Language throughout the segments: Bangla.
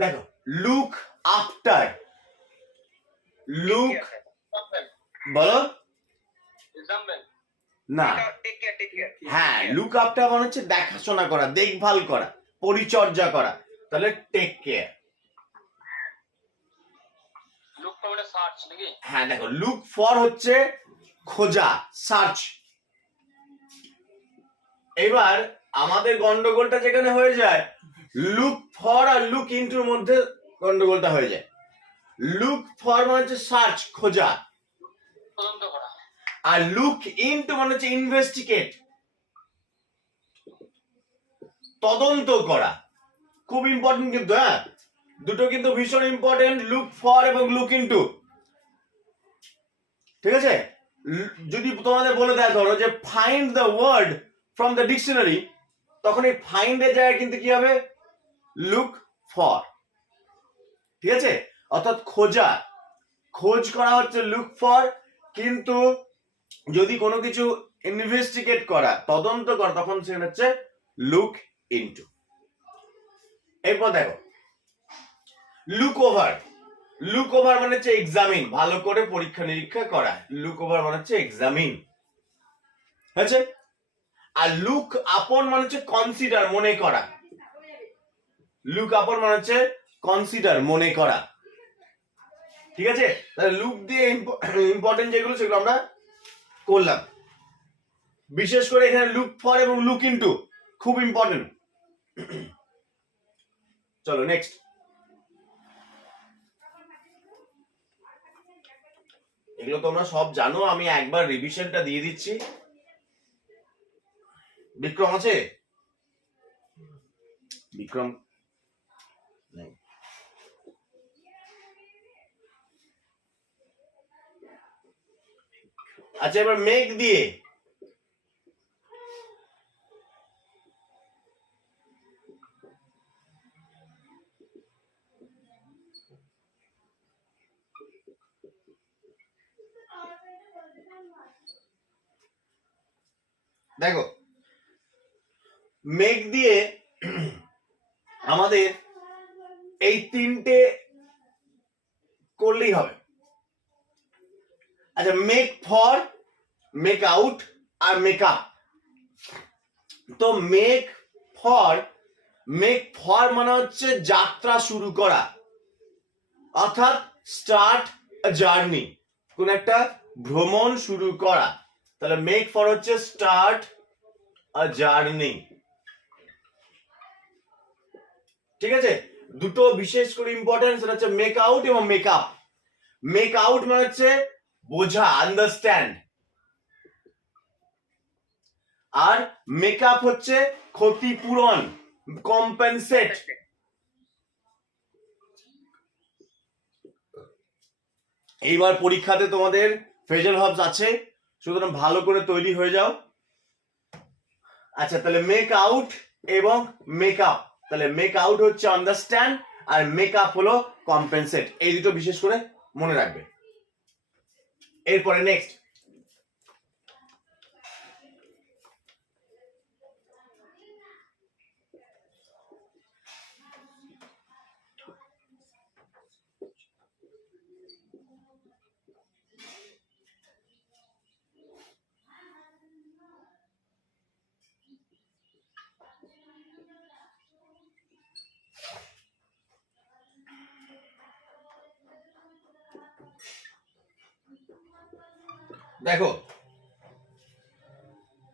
দেখো লুক আফটার, লুক বলো না, হ্যাঁ লুক আফটার মানে হচ্ছে দেখাশোনা করা, দেখভাল করা, পরিচর্যা করা, তাহলে টেক কেয়ার। হ্যাঁ দেখো লুক ফর হচ্ছে খোঁজা, সার্চ। এবার আমাদের গন্ডগোলটা যেখানে হয়ে যায়, লুক ফর আর লুক ইনটুর মধ্যে গন্ডগোলটা হয়ে যায়। লুক ফর মানে হচ্ছে সার্চ, খোঁজা, আর লুক ইনটু মানে হচ্ছে ইনভেস্টিগেট, তদন্ত করা। খুব ইম্পর্টেন্ট কিন্তু, হ্যাঁ দুটো কিন্তু ভীষণ ইম্পর্টেন্ট, লুক ফর এবং লুক ইনটু। ঠিক আছে, যদি তোমাদের বলে দেয় ধরো যে find the word from the dictionary, তখন এই ফাইন্ড এর জায়গায় কিন্তু কি হবে, লুক ফর। ঠিক আছে, অর্থাৎ খোঁজা, খোঁজ করা হচ্ছে লুক ফর, কিন্তু যদি কোনো কিছু ইনভেস্টিগেট করা, তদন্ত করা, তখন সেটা হচ্ছে লুক ইনটু। এরপর দেখো লুক ওভার, লুক ওভার মানে হচ্ছে এক্সামিন, ভালো করে পরীক্ষা নিরীক্ষা করা, লুক ওভার মানে হচ্ছে এক্সামিন, হচ্ছে। আর লুক আপন মানে হচ্ছে কনসিডার, মনে করা, লুক আপন মানে হচ্ছে কনসিডার, মনে করা। ঠিক আছে, তাহলে লুক দিয়ে ইম্পর্টেন্ট যেগুলো সেগুলো আমরা করলাম। বিশেষ করে এখানে লুক ফর এবং লুক ইনটু খুব ইম্পর্টেন্ট। চলো নেক্সট। এগুলো তোমরা সব জানো, আমি একবার রিভিশনটা দিয়ে দিচ্ছি। বিক্রম আছে? বিক্রম আচ্ছা, এবার মেঘ দিয়ে দেখো, মেঘ দিয়ে আমাদের এই তিনটে করলেই হবে। আচ্ছা, মেক ফর, মেক আউট আর মেক আপ। তো মেক ফর, মেক ফর মানে হচ্ছে যাত্রা শুরু করা, অর্থাৎ স্টার্ট আ জার্নি, কোন একটা ভ্রমণ শুরু করা। তাহলে মেক ফর হচ্ছে স্টার্ট আ জার্নি। ঠিক আছে, দুটো বিশেষ করে ইম্পর্টেন্ট, সেটা হচ্ছে মেক আউট এবং মেক আপ। মেক আউট মানে হচ্ছে বোঝা, আন্ডারস্ট্যান্ড, আর মেক আপ হচ্ছে ক্ষতিপূরণ, কম্পেনসেট। এইবার পরীক্ষাতে তোমাদের ফ্রেজাল ভার্বস আছে, সুতরাং ভালো করে তৈরি হয়ে যাও। আচ্ছা, তাহলে মেক আউট এবং মেক আপ, তাহলে মেক আউট হচ্ছে আন্ডারস্ট্যান্ড আর মেক আপ হলো কম্পেনসেট, এই দুটো বিশেষ করে মনে রাখবে। এরপরে নেক্সট, দেখো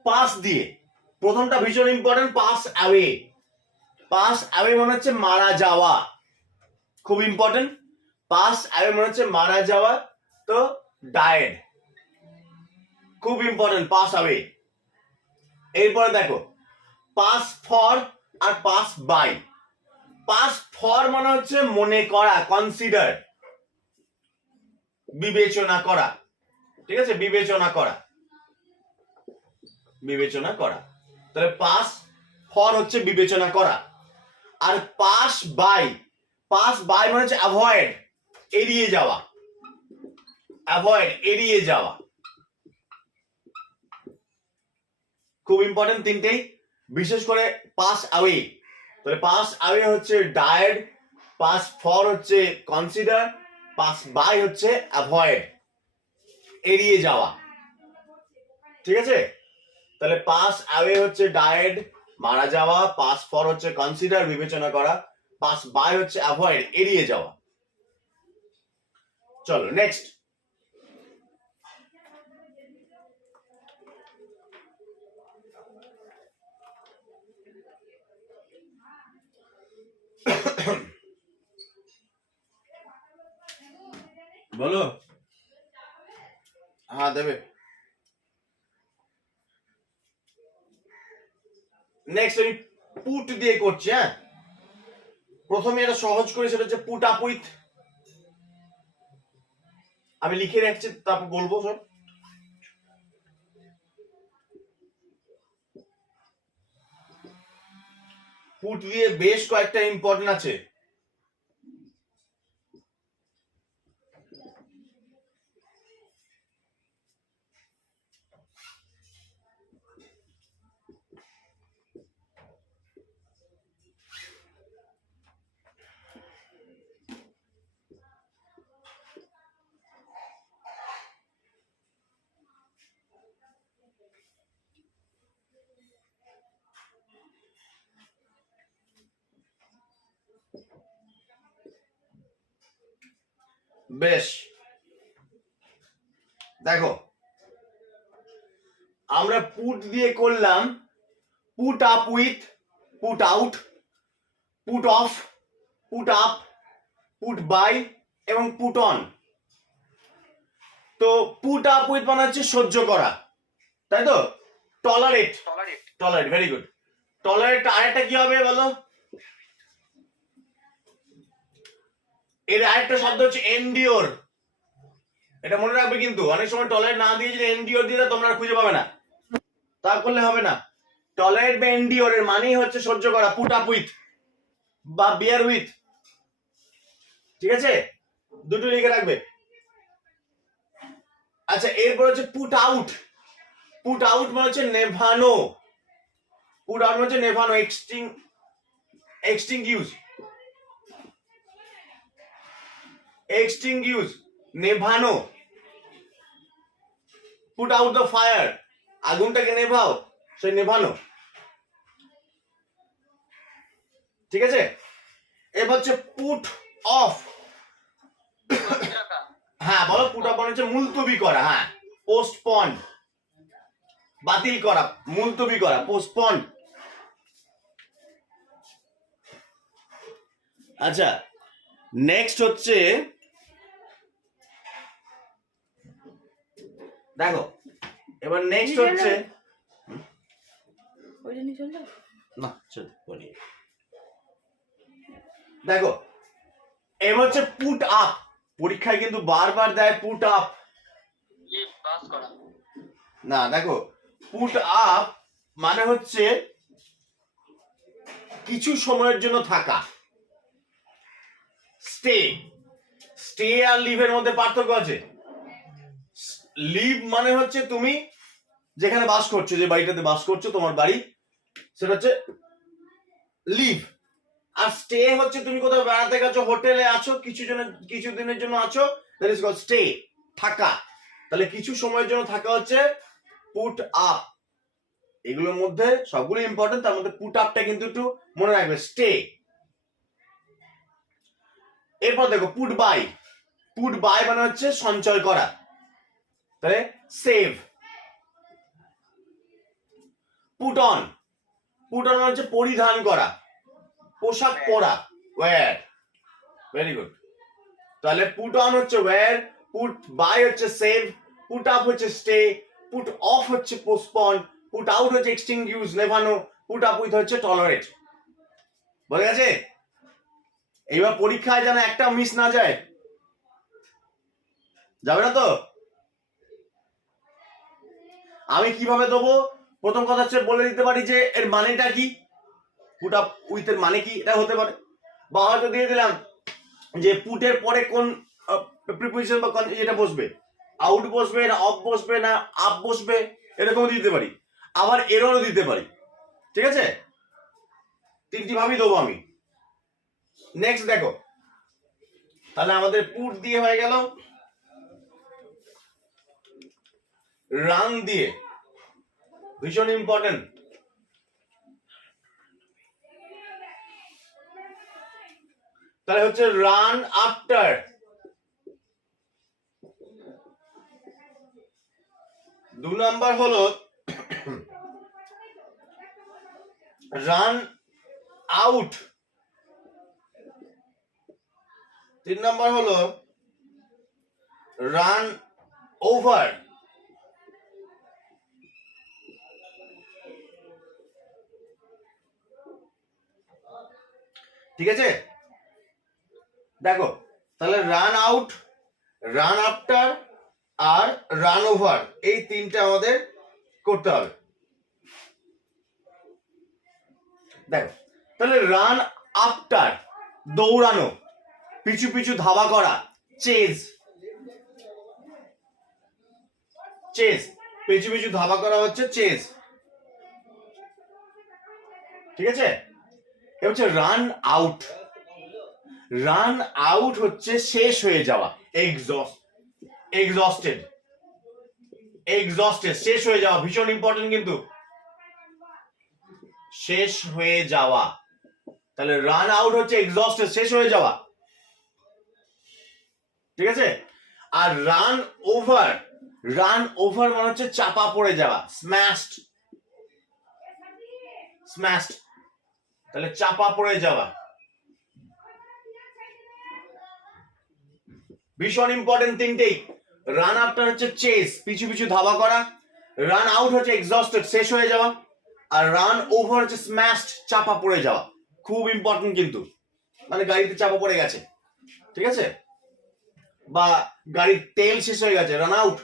পাস দিয়ে, প্রথমটা ভীষণ important, pass away. Pass away মানে হচ্ছে মারা যাওয়া, খুব ইম্পর্টেন্ট। পাস অ্যাওয়ে মানে হচ্ছে মারা যাওয়া, তো ডায়েড, খুব ইম্পর্টেন্ট পাস অ্যাওয়ে। এরপরে দেখো পাস ফর আর পাস বাই। পাস ফর মানে হচ্ছে মনে করা, কনসিডার, বিবেচনা করা। ঠিক আছে, বিবেচনা করা, বিবেচনা করা। তাহলে পাস ফর হচ্ছে বিবেচনা করা। আর পাস বাই, পাস বাই মানে হচ্ছে অ্যাভয়েড, এড়িয়ে যাওয়া, অ্যাভয়েড, এড়িয়ে যাওয়া। খুব ইম্পর্টেন্ট তিনটেই, বিশেষ করে পাস অ্যাওয়ে। তাহলে পাস অ্যাওয়ে হচ্ছে ডায়েড, পাস ফর হচ্ছে কনসিডার, পাস বাই হচ্ছে অ্যাভয়েড, এড়িয়ে যাওয়া। ঠিক আছে, তাহলে পাস অ্যাওয়ে হচ্ছে ডায়েড, মারা যাওয়া, পাস ফর হচ্ছে কনসিডার, বিবেচনা করা, পাস বাই হচ্ছে অ্যাভয়েড, এড়িয়ে যাওয়া। চলো নেক্সট। বলো। হ্যাঁ দেবে। নেক্সট আমি পুট দিয়ে করছি। হ্যাঁ, প্রথমে এটা সহজ করে, সেটা হচ্ছে পুট আপ উইথ। আমি লিখে রাখছি, তারপর বলবো সব। পুট দিয়ে বেশ কয়েকটা ইম্পর্টেন্ট আছে। বেশ, দেখো আমরা পুট দিয়ে করলাম put up with, put out, put off, put up, put by এবং পুট অন। তো পুট আপ উইথ মানে হচ্ছে সহ্য করা, তাই তো? Tolerate, tolerate, very good. Tolerate আরেকটা কি হবে বলো? এর আরেকটা শব্দ হচ্ছে এন্ডিওর। এটা মনে রাখবে, কিন্তু অনেক সময় টলারেট না দিয়ে যদি এন্ডিওর দিয়ে দাও, তোমরা খুঁজে পাবে না, তা করলে হবে না। টলারেট বা এন্ডিওর এর মানেই হচ্ছে সহ্য করা, পুট আপ উইথ বা বিয়ার উইথ। ঠিক আছে, দুটো লিখে রাখবে। আচ্ছা, এরপর হচ্ছে পুট আউট। পুট আউট মানে হচ্ছে নেভানো। পুট আউট মানে হচ্ছে নেভানো, এক্সটিংগুইশ, এক্সটিংগুইশ, নেভানো। পুট আউট দ্য ফায়ার, আগুনটাকে নেভাও, সে নেভানো। ঠিক আছে, এবার হচ্ছে পুট অফ। হ্যাঁ বলো, পুট অফ মানে হচ্ছে মুলতবি করা। হ্যাঁ, পোস্টপন্ড, বাতিল করা, মুলতবি করা, পোস্টপন্ড। আচ্ছা, নেক্সট হচ্ছে দেখো, এবার নেক্সট হচ্ছে না, দেখো এবার হচ্ছে পুট আপ। পরীক্ষায় কিন্তু বারবার দেয় পুট আপ। না, দেখো পুট আপ মানে হচ্ছে কিছু সময়ের জন্য থাকা। স্টে, স্টে আর লিভের মধ্যে পার্থক্য আছে। লিভ মানে হচ্ছে তুমি যেখানে বাস করছো, যে বাড়িটাতে বাস করছো, তোমার বাড়ি, সেটা হচ্ছে লিভ। আর স্টে হচ্ছে তুমি কোথাও বেড়াতে গেছো, হোটেলে আছো, কিছু দিনের জন্য আছো, দ্যাট ইজ কল্ড স্টে, থাকা। তাহলে কিছু সময়ের জন্য থাকা হচ্ছে পুট আপ। এগুলোর মধ্যে সবগুলো ইম্পর্টেন্ট, তার মধ্যে পুট আপটা কিন্তু একটু মনে রাখবে, স্টে। এরপর দেখো পুট বাই। পুট বাই মানে হচ্ছে সঞ্চয় করা, তাহলে save. Put on, put on মানে হচ্ছে পরিধান করা, পোশাক পরা, ওয়্যার। Very good. তাহলে পুট অন হচ্ছে ওয়্যার, পুট বাই হচ্ছে সেভ, পুট আপ হচ্ছে স্টে, পুট অফ হচ্ছে পোস্টপন্ড, পুট আউট হচ্ছে এক্সটিংগুইশ, নেভানো, পুট আপ উইথ হচ্ছে টলারেট। বুঝে গেছে? এইবার পরীক্ষায় যেন একটা মিস না যায়, যাবে না তো? আমি কিভাবে দেবো? প্রথম কথা হচ্ছে বলে দিতে পারি যে এর মানেটা কি, পুট আপ উইথ এর মানে কি, এটা হতে পারে। বা হয়তো দিয়ে দিলাম যে পুটের পরে কোন প্রিপোজিশন বা এটা বসবে, আউট বসবে না অফ বসবে না আপ বসবে, এরকম দিতে পারি। আবার এররও দিতে পারি। ঠিক আছে, তিনটি ভাবেই দেবো আমি। নেক্সট দেখো, তাহলে আমাদের পুট দিয়ে হয়ে গেল, রান দিয়ে ভীষণ ইম্পর্টেন্ট। তাহলে হচ্ছে রান আফটার, দু নাম্বার হলো রান আউট, তিন নাম্বার হলো রান ওভার, ঠিক আছে? দেখো তাহলে রান আউট, রান আফটার আর রান ওভার, এই তিনটা আমাদের করতে হবে। দেখো তাহলে রান আফটার দৌড়ানো, পিছু পিছু ধাওয়া করা, চেজ, চেজ, পিছু পিছু ধাওয়া করা হচ্ছে চেজ, ঠিক আছে? এ হচ্ছে রান আউট। রান আউট হচ্ছে শেষ হয়ে যাওয়া, এক্সস্টেড, শেষ হয়ে যাওয়া, ভীষণ ইম্পর্টেন্ট কিন্তু, শেষ হয়ে যাওয়া। তাহলে রান আউট হচ্ছে এক্সস্টেড, শেষ হয়ে যাওয়া, ঠিক আছে? আর রান ওভার, রান ওভার মানে হচ্ছে চাপা পড়ে যাওয়া, স্ম্যাশড, স্ম্যাশড, তাহলে চাপা পড়ে যাওয়া, ভীষণ ইম্পর্টেন্ট তিনটেই। রান আফটার হচ্ছে চেস, পিছু পিছু ধাওয়া করা, রান আউট হচ্ছে এক্সস্টেড, শেষ হয়ে যাওয়া, আর রান ওভার হচ্ছে স্ম্যাশড, চাপা পড়ে যাওয়া। খুব ইম্পর্টেন্ট কিন্তু, মানে গাড়িতে চাপা পড়ে গেছে, ঠিক আছে, বা গাড়ির তেল শেষ হয়ে গেছে, রান আউট,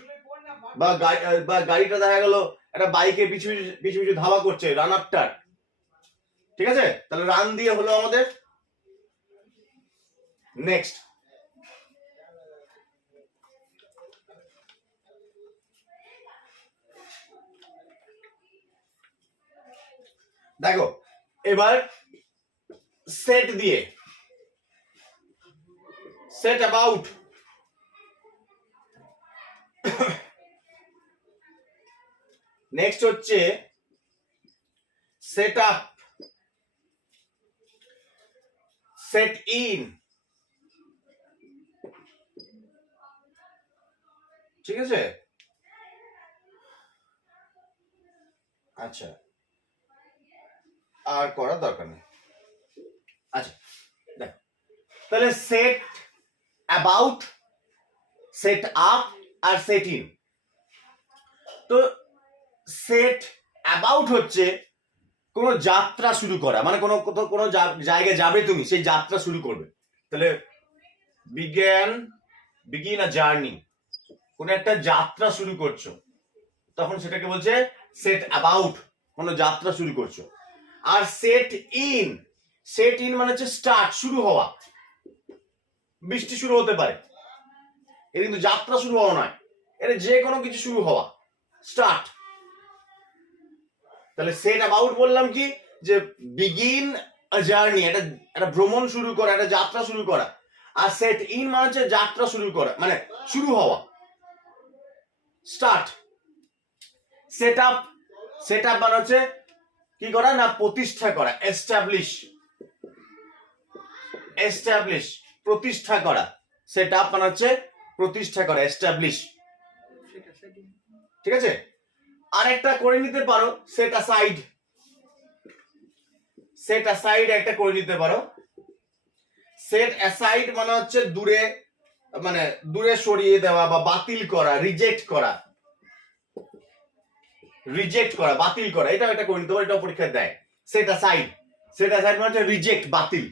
বা গাড়িটা দেখা গেল একটা বাইকের পিছু পিছু পিছু ধাওয়া করছে, রান আফটার, ঠিক আছে? তাহলে রান দিয়ে হলো আমাদের। নেক্সট দেখো এবার সেট দিয়ে, সেট অ্যাবাউট, নেক্সট হচ্ছে সেট আপ, সেট ইন, ঠিক আছে? আচ্ছা, আর করার দরকার নেই। আচ্ছা দেখ, তাহলে সেট অ্যাবাউট, সেট আপ আর সেট ইন। তো সেট অ্যাবাউট হচ্ছে কোনো যাত্রা শুরু করা, মানে কোনো কোথাও কোনো জায়গায় যাবে তুমি, সেই যাত্রা শুরু করবে। তাহলে বিগিন আ জার্নি, কোন একটা যাত্রা শুরু করছো, তখন সেটাকে বলছে সেট অ্যাবাউট, কোনো যাত্রা শুরু করছো। আর সেট ইন, সেট ইন মানে হচ্ছে স্টার্ট, শুরু হওয়া, বৃষ্টি শুরু হতে পারে, এটা কিন্তু যাত্রা শুরু হওয়া নয়, এটা যে কোনো কিছু শুরু হওয়া, স্টার্ট। তাহলে সেট অ্যাবাউট বললাম কি, যে বিগিন আ জার্নি, একটা ভ্রমণ শুরু করা, একটা যাত্রা শুরু করা। আর সেট ইন মানে হচ্ছে যাত্রা শুরু করা, মানে শুরু হওয়া, start. Set up, set up মানে হচ্ছে কি করা না, প্রতিষ্ঠা করা, এস্টাবলিশ, এস্টাবলিশ, প্রতিষ্ঠা করা। সেট আপ মানে হচ্ছে প্রতিষ্ঠা করা, এস্টাবলিশ, ঠিক আছে? আরেকটা করে নিতে পারো সেট অ্যাসাইড, সেট অ্যাসাইড একটা করে নিতে পারো। সেট অ্যাসাইড মানে হচ্ছে দূরে, মানে দূরে সরিয়ে দেওয়া বা বাতিল করা, রিজেক্ট করা, রিজেক্ট করা, বাতিল করা, এটা একটা করে নিতে পারো, এটা পরীক্ষা দেয়। সেট অ্যাসাইড, সেট অ্যাসাইড মানে হচ্ছে রিজেক্ট, বাতিল,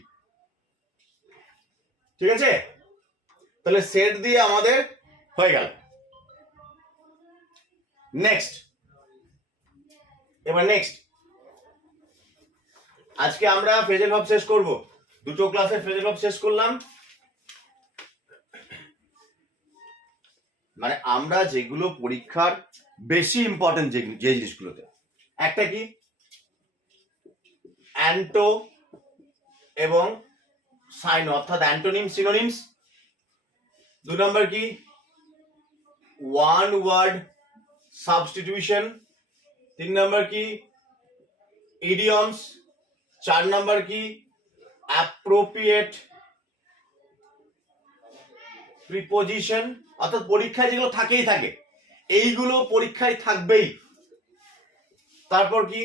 ঠিক আছে? তাহলে সেট দিয়ে আমাদের হয়ে গেল। নেক্সট, এবার নেক্সট, আজকে আমরা ফ্রেজাল ভার্ব শেষ করব, দুটো ক্লাসে ফ্রেজাল ভার্ব শেষ করলাম। মানে আমরা যেগুলো পরীক্ষার বেশি ইম্পর্টেন্ট, যে জিনিসগুলোতে, একটা কি অ্যান্টো এবং সাইন, অর্থাৎ অ্যান্টোনিম সিনোনিমস 2 নাম্বার কি ওয়ান ওয়ার্ড সাবস্টিটিউশন, 3 নাম্বার কি ইডিয়মস, 4 নাম্বার কি অ্যাপ্রোপ্রিয়েট প্রিপোজিশন। অর্থাৎ পরীক্ষায় যেগুলো থাকেই থাকে, এইগুলো পরীক্ষায় থাকবেই। তারপর কি,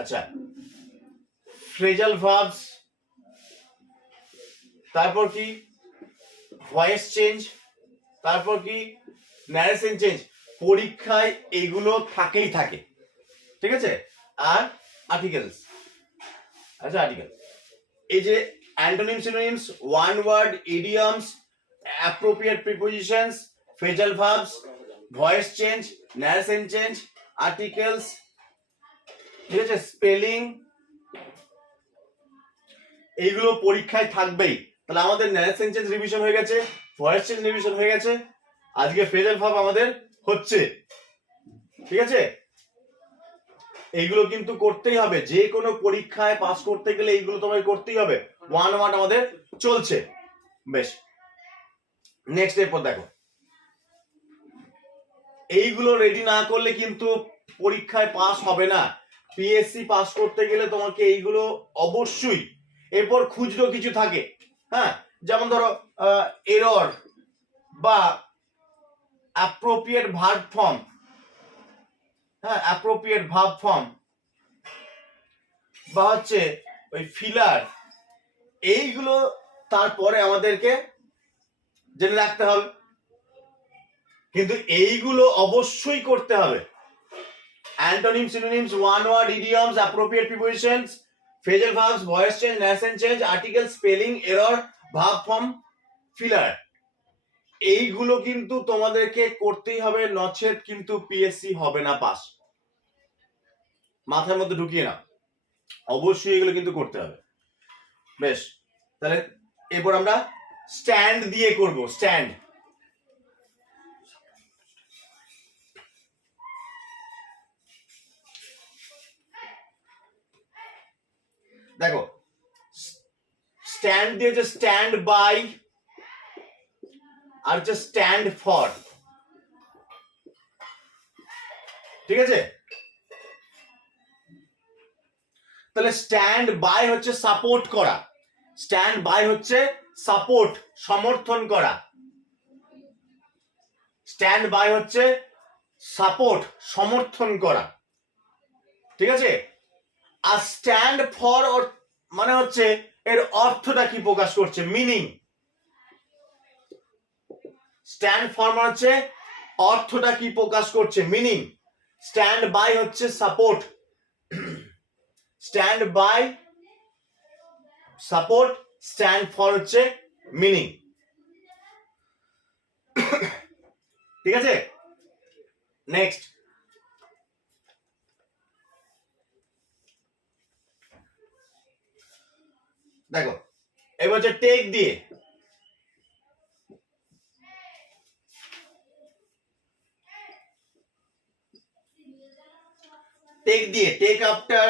আচ্ছা ফ্রেজাল ভার্বস, তারপর কি ভয়েস চেঞ্জ, তারপর কি ন্যারেশন চেঞ্জ। পরীক্ষায় এইগুলো থাকেই থাকে, ঠিক আছে। আর আর্টিকেলস, আচ্ছা আর্টিকেল, এই যে antonym synonyms, one word, idioms, appropriate prepositions, phrasal verbs, voice change, narration change, articles, ঠিক আছে, স্পেলিং, এইগুলো পরীক্ষায় থাকবেই। তাহলে আমাদের ন্যারেশন চেঞ্জ রিভিশন হয়ে গেছে, ভয়েস চেঞ্জ রিভিশন হয়ে গেছে, আজকে ফ্রেজাল ভার্ব আমাদের হচ্ছে, ঠিক আছে। এইগুলো কিন্তু করতেই হবে, যে কোনো পরীক্ষায় পাস করতে গেলে এইগুলো তোমাকে করতেই হবে। ওয়ান ওয়ার্ড আমাদের চলছে। বেশ, নেক্সট এরপর দেখো, এইগুলো রেডি না করলে কিন্তু পরীক্ষায় পাস হবে না। পিএসসি পাস করতে গেলে তোমাকে এইগুলো অবশ্যই, এরপর খুচরো কিছু থাকে, হ্যাঁ, যেমন ধরো এরর বা অ্যাপ্রোপ্রিয়েট ভার্ব ফর্ম, হ্যাঁ অ্যাপ্রোপ্রিয়েট ভার্ব ফর্ম, বা হচ্ছে ওই ফিলার, এইগুলো তারপরে আমাদেরকে জেনে রাখতে হবে, কিন্তু এইগুলো অবশ্যই করতে হবে। Antonym synonyms, one word, idioms, appropriate prepositions, phrasal verbs, voice change, narration change, article, spelling, error, verb form, filler, এইগুলো কিন্তু তোমাদেরকে করতেই হবে, নচেত কিন্তু পিএসসি হবে না পাস। মাথার মধ্যে ঢুকিয়ে না, অবশ্যই এগুলো কিন্তু করতে হবে। বেশ, তাহলে এরপর আমরা স্ট্যান্ড দিয়ে করব। স্ট্যান্ড, দেখো স্ট্যান্ড দিয়ে হচ্ছে স্ট্যান্ড বাই আর হচ্ছে স্ট্যান্ড ফর, ঠিক আছে। তাহলে স্ট্যান্ড বাই হচ্ছে সাপোর্ট করা, স্ট্যান্ড বাই হচ্ছে সাপোর্ট, সমর্থন করা, স্ট্যান্ড বাই হচ্ছে সাপোর্ট, সমর্থন করা, ঠিক আছে। আর স্ট্যান্ড ফর মানে হচ্ছে এর অর্থটা কি প্রকাশ করছে, মিনিং। স্ট্যান্ড ফর মানে হচ্ছে অর্থটা কি প্রকাশ করছে, মিনিং। স্ট্যান্ড বাই হচ্ছে support, stand by support, stand for হচ্ছে মিনিং, ঠিক আছে। নেক্সট দেখো, এবার হচ্ছে টেক দিয়ে, টেক দিয়ে, take after,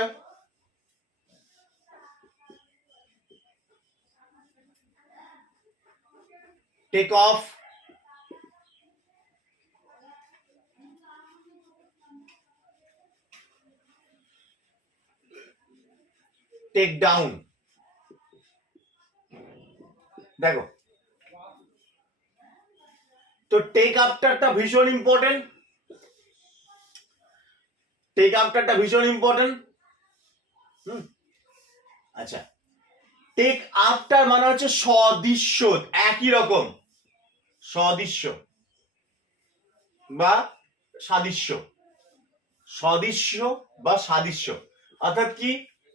take off, take down. দেখো, তো টেক আফটারটা ভীষণ ইম্পর্টেন্ট, টেক আফটারটা ভীষণ ইম্পর্টেন্ট। আচ্ছা, টেক আফটার মানে হচ্ছে সদৃশ্য, একই রকম, সদৃশ্য বা সাদৃশ্য, সদৃশ্য বা সাদৃশ্য, অর্থাৎ কি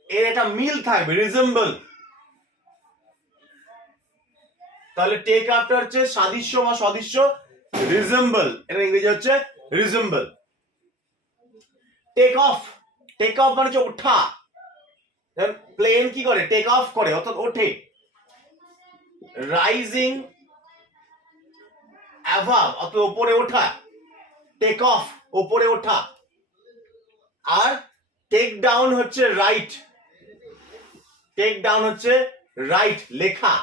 এর একটা মিল থাকবে, রিজেম্বল। তাহলে টেক আফটার হচ্ছে সাদৃশ্য বা সদৃশ্য, রিজেম্বল, এর ইংরেজি হচ্ছে resemble. Take off, take off মানে হচ্ছে ওঠা, প্লেন কি করে, টেক অফ করে, অর্থাৎ ওঠে। রাইজিং অ্যাভাব, অর্থাৎ উপরে ওঠা, টেক অফ উপরে ওঠা। আর টেক ডাউন হচ্ছে রাইট, টেক ডাউন হচ্ছে রাইট, লেখা,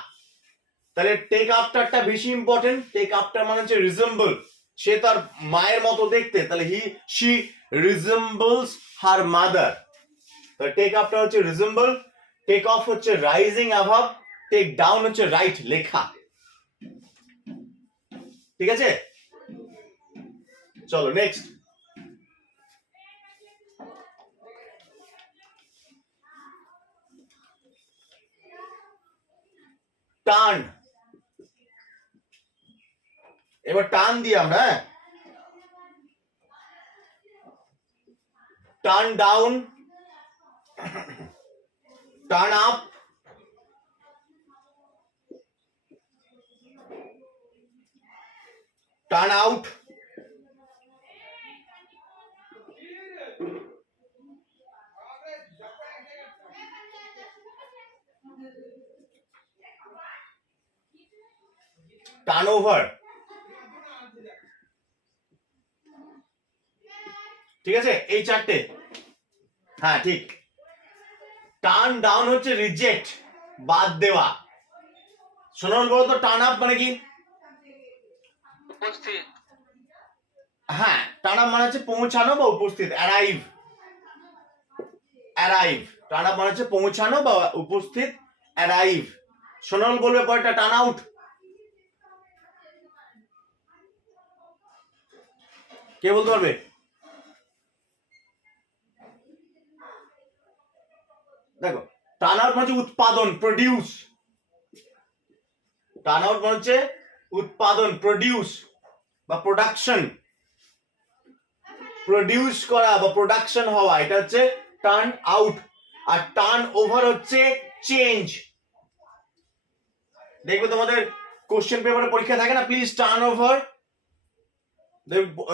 তাহলে টেক আফটারটা বেশি ইম্পর্টেন্ট। টেক আফটার মানে হচ্ছে রিজেম্বল, সে তার মায়ের মতো দেখতে, তাহলে শি রিজেম্বলস হার মাদার। তাহলে টেক আফটার হচ্ছে রিজেম্বল, টেক অফ হচ্ছে রাইজিং অ্যাভাব, টেক ডাউন হচ্ছে রাইট লেখা। ঠিক আছে, চলো নেক্সট। টার্ন, এবার টার্ন দিয়ে আমরা turn down, turn up, turn out, turn over. ঠিক আছে, এই চারটে। হ্যাঁ ঠিক। টার্ন ডাউন হচ্ছে রিজেক্ট, বাদ দেওয়া। শোনো বলতো টার্ন আপ মানে কি? উপস্থিত। হ্যাঁ, টার্ন আপ মানে হচ্ছে পৌঁছানো বা উপস্থিত, অ্যারাইভ। অ্যারাইভ, টার্ন আপ মানে হচ্ছে পৌঁছানো বা উপস্থিত, অ্যারাইভ। সোনাল বলবে পরেরটা টার্ন আউট। কে বলতে পারবে? দেখো, টার্ন আউট মানে হচ্ছে উৎপাদন, প্রডিউস। টার্ন আউট মানে হচ্ছে উৎপাদন, প্রডিউস বা প্রোডাকশন। প্রডিউস করা বা প্রোডাকশন হওয়া, এটা হচ্ছে টার্ন আউট। আর টার্ন ওভার হচ্ছে চেঞ্জ। দেখবে তোমাদের কোশ্চেন পেপারে পরীক্ষা থাকে না, প্লিজ টার্ন ওভার,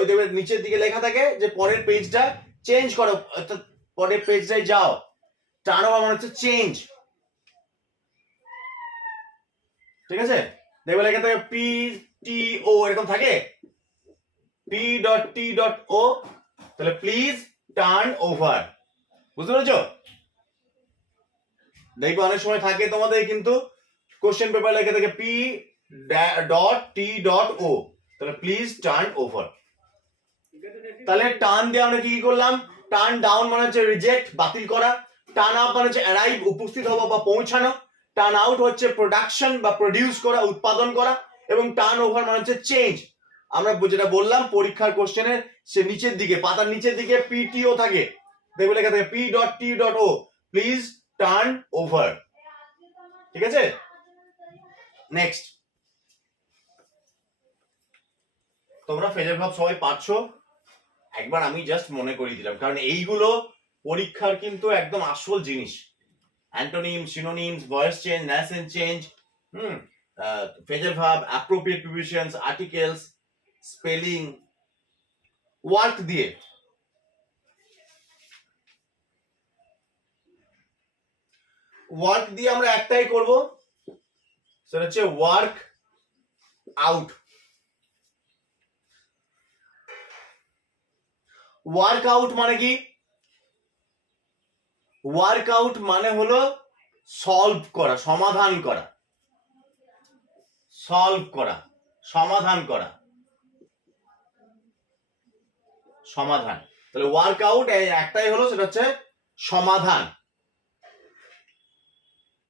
দেখবে নিচের দিকে লেখা থাকে যে পরের পেজটা চেঞ্জ করো, অর্থাৎ পরের পেজটায় যাও। টার্ন ওভার মানে হচ্ছে চেঞ্জ। ঠিক আছে, দেখবে লেখা থাকে পি টি ও, এরকম থাকে P dot T dot O, তাহলে প্লিজ টার্ন ওভার। বুঝতে পেরেছো? দেখবে অনেক সময় থাকে তোমাদের কিন্তু কোশ্চেন পেপার লেখা থাকে P dot T dot O, তাহলে প্লিজ টার্ন ওভার। তাহলে টার্ন দিয়ে আমরা কি করলাম? টার্ন ডাউন মানে হচ্ছে রিজেক্ট, বাতিল করা। টার্ন আপ মানে হচ্ছে অ্যারাইভ, উপস্থিত হওয়া বা পৌঁছানো। টার্ন আউট হচ্ছে প্রোডাকশন বা প্রডিউস করা, উৎপাদন করা। এবং টার্ন ওভার মানে হচ্ছে চেঞ্জ। আমরা যেটা বললাম পরীক্ষার কোশ্চেনের সে নিচের দিকে, পাতার নিচের দিকে পিটিও থাকে, দেখবে লেখা থাকে P dot T dot O, please turn over. ঠিক আছে, নেক্সট। তোমরা ফ্রেজাল ভার্ব সবাই পাচ্ছো, একবার আমি জাস্ট মনে করিয়ে দিলাম, কারণ এইগুলো পরীক্ষার কিন্তু একদম আসল জিনিস। Antonym, synonyms, voice change, narration change, phrasal verb, appropriate prepositions, articles, spelling, work দিয়ে। ওয়ার্ক দিয়ে আমরা একটাই করব, সেটা হচ্ছে ওয়ার্ক আউট। ওয়ার্ক আউট মানে কি? ওয়ার্ক আউট মানে হলো সলভ করা, সমাধান করা। সলভ করা, সমাধান করা, সমাধান। তাহলে ওয়ার্ক আউট একটাই হলো, সেটা হচ্ছে সমাধান।